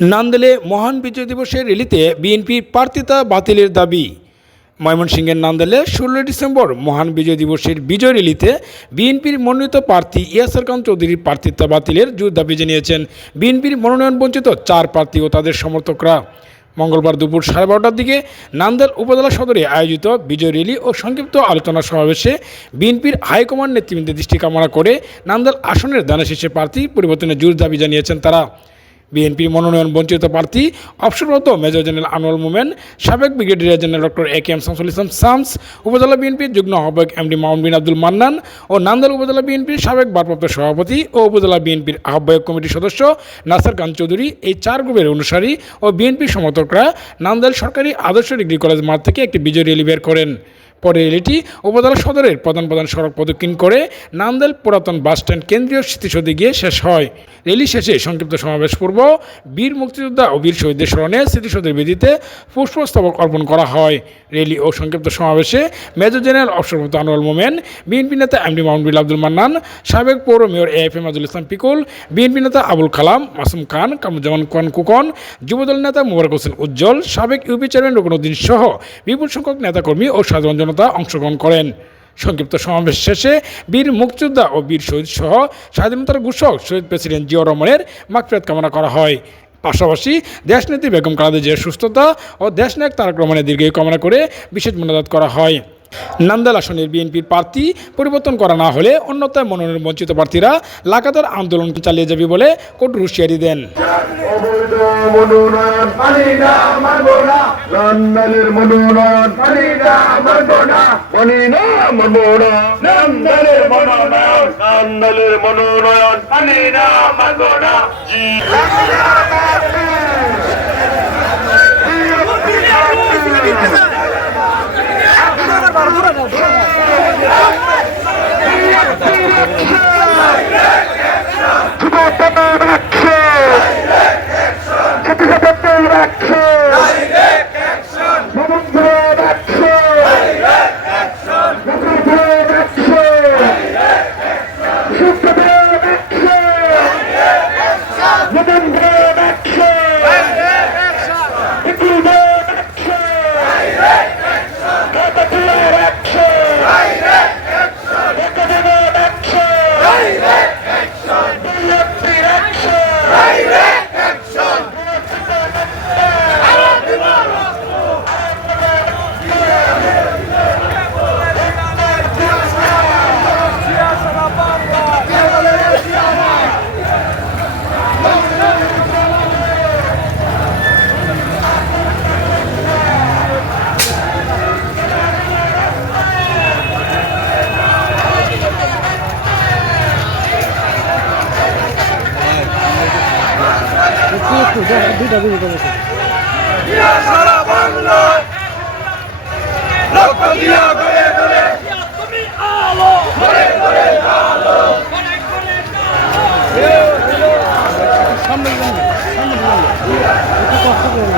নান্দেলে মহান বিজয় দিবসের র্যালিতে বিএনপির প্রার্থিতা বাতিলের দাবি। ময়মনসিংহের নান্দেলে 16 ডিসেম্বর মহান বিজয় দিবসের বিজয় র্যালিতে বিএনপির মনোনীত প্রার্থী ইয়াসের খান চৌধুরীর প্রার্থিতা বাতিলের জোর দাবি জানিয়েছেন বিএনপির মনোনয়ন বঞ্চিত 4 প্রার্থী ও তাদের সমর্থকরা। মঙ্গলবার দুপুর 12:30টার দিকে নান্দেল উপজেলা সদরে আয়োজিত বিজয় র্যালি ও সংক্ষিপ্ত আলোচনা সমাবেশে বিএনপির হাইকমান্ড নেতৃবৃন্দের দৃষ্টি কামনা করে নান্দেল আসনের দানশীর্ষে প্রার্থী পরিবর্তনের জোর দাবি জানিয়েছেন তারা। বিএনপির মনোনয়ন বঞ্চিত প্রার্থী অবসররত মেজর জেনারেল আনোয়ার মোমেন, সাবেক brigadier general doctor A K M. Shamsul Islam Shams, উপজেলা বিএনপির যুগ্ম আহ্বায়ক এমডি মামুন বিন আব্দুল মান্নান ও নান্দেল উপজেলা বিএনপির সাবেক ভারপ্রাপ্ত সভাপতি ও উপজেলা বিএনপির আহ্বায়ক কমিটির সদস্য নাসের খান চৌধুরী, এই 4 গ্রুপের অনুসারী ও বিএনপির সমর্থকরা নান্দেল সরকারি আদর্শ ডিগ্রি কলেজ মাঠ থেকে একটি বিজয় র্যালি বের করেন। পরে র্যালিটি উপজেলা সদরের প্রধান সড়ক প্রদক্ষিণ করে নান্দেল পুরাতন বাসস্ট্যান্ড কেন্দ্রীয় স্মৃতিসৌধে গিয়ে শেষ হয়। র্যালি শেষে সংক্ষিপ্ত সমাবেশ পূর্ব বীর মুক্তিযোদ্ধা ও বীর শহীদদের স্মরণে স্মৃতিসৌধের বেদিতে পুষ্পস্তবক অর্পণ করা হয়। র্যালি ও সংক্ষিপ্ত সমাবেশে মেজর জেনারেল অবসরপ্রাপ্ত আনোয়ার মোমেন, বিএনপি নেতা এমডি মামুন বিন আব্দুল মান্নান, সাবেক পৌর মেয়র এ.এফ.এম. আজিজুল ইসলাম পিকুল, বিএনপি নেতা আবুল কালাম, মাসুম খান, কামরুজ্জামান খান কুকন, যুবদল নেতা মোবারক হোসেন উজ্জ্বল, সাবেক ইউপি চেয়ারম্যান রুকনউদ্দিন সহ বিপুল সংখ্যক নেতাকর্মী ও সাধারণ জনতা অংশগ্রহণ করেন। সংক্ষিপ্ত সমাবেশ শেষে বীর মুক্তিযোদ্ধা ও বীর শহীদ সহ স্বাধীনতার ঘোষক শহীদ প্রেসিডেন্ট জিয়াউর রহমানের মাগফিরাত কামনা করা হয়। পাশাপাশি দেশনেত্রী বেগম খালেদা জিয়ার সুস্থতা ও দেশনায়ক তারেক রহমানের দীর্ঘায়ু কামনা করে বিশেষ মোনাজাত করা হয়। নান্দেল আসনের বিএনপির প্রার্থী পরিবর্তন করা না হলে অন্যথায় মনোনয়ন বঞ্চিত প্রার্থীরা লাগাতার আন্দোলন চালিয়ে যাবে বলে কঠোর হুঁশিয়ারি দেন। সারা বাংলায় রক্ত দিয়া গড়ে গড়ে তুমি আলো গড়ে গড়ে আলো সামনে একটু কষ্ট করে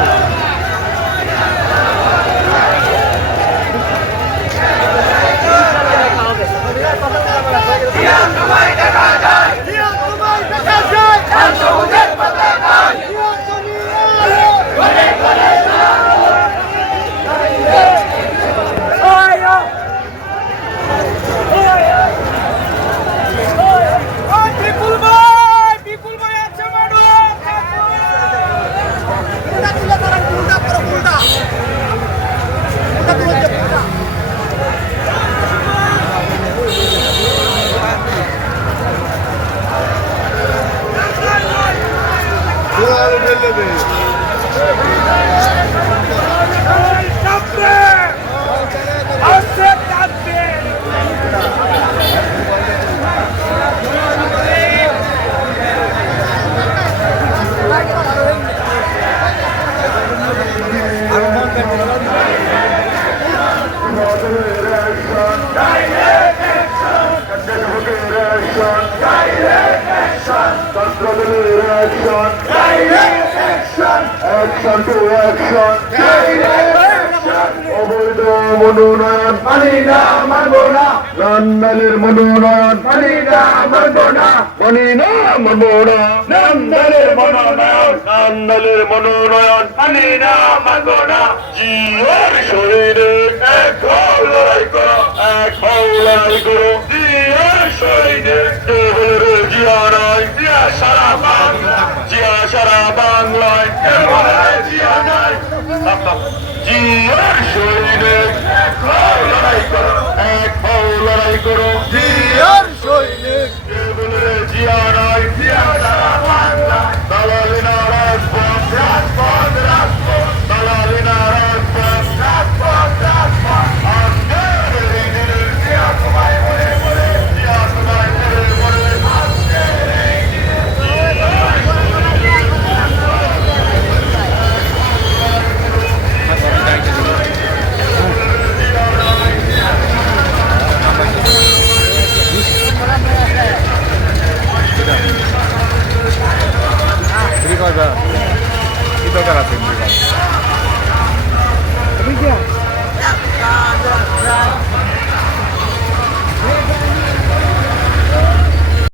Action to action. Direct action. মনোনয়ন মানি না মানব না, নন্দনের মনোনয়ন মানি না মানব না, মানি না মানব না, নন্দনের মনোনয়ন, নন্দনের মনোনয়ন মানি না মানব না। জিয়ার শরীরে এক হও লড়াই করো, এক হও লড়াই করো, জিয়ার শরীরে রে জিয়া নয়, জিয়া সারা বাংলা, জিয়া সারা বাংলায় জিয়া নাই। জিয়ার শরীরে এক হও লড়াই করো, এক হও লড়াই করো, জিয়ার শরীরে জিয়া নয়, জিয়া সারা বাংলা, দালালি না রাজপথ, রাজপথ রাজপথ, দালালি না রাজপথ, রাজপথ রাজপথ, আজকের এই দিনের জিয়া সবাই মনে মনে, জিয়া সবাই মনে মনে, আজকের এই দিনের কি দরকার আছে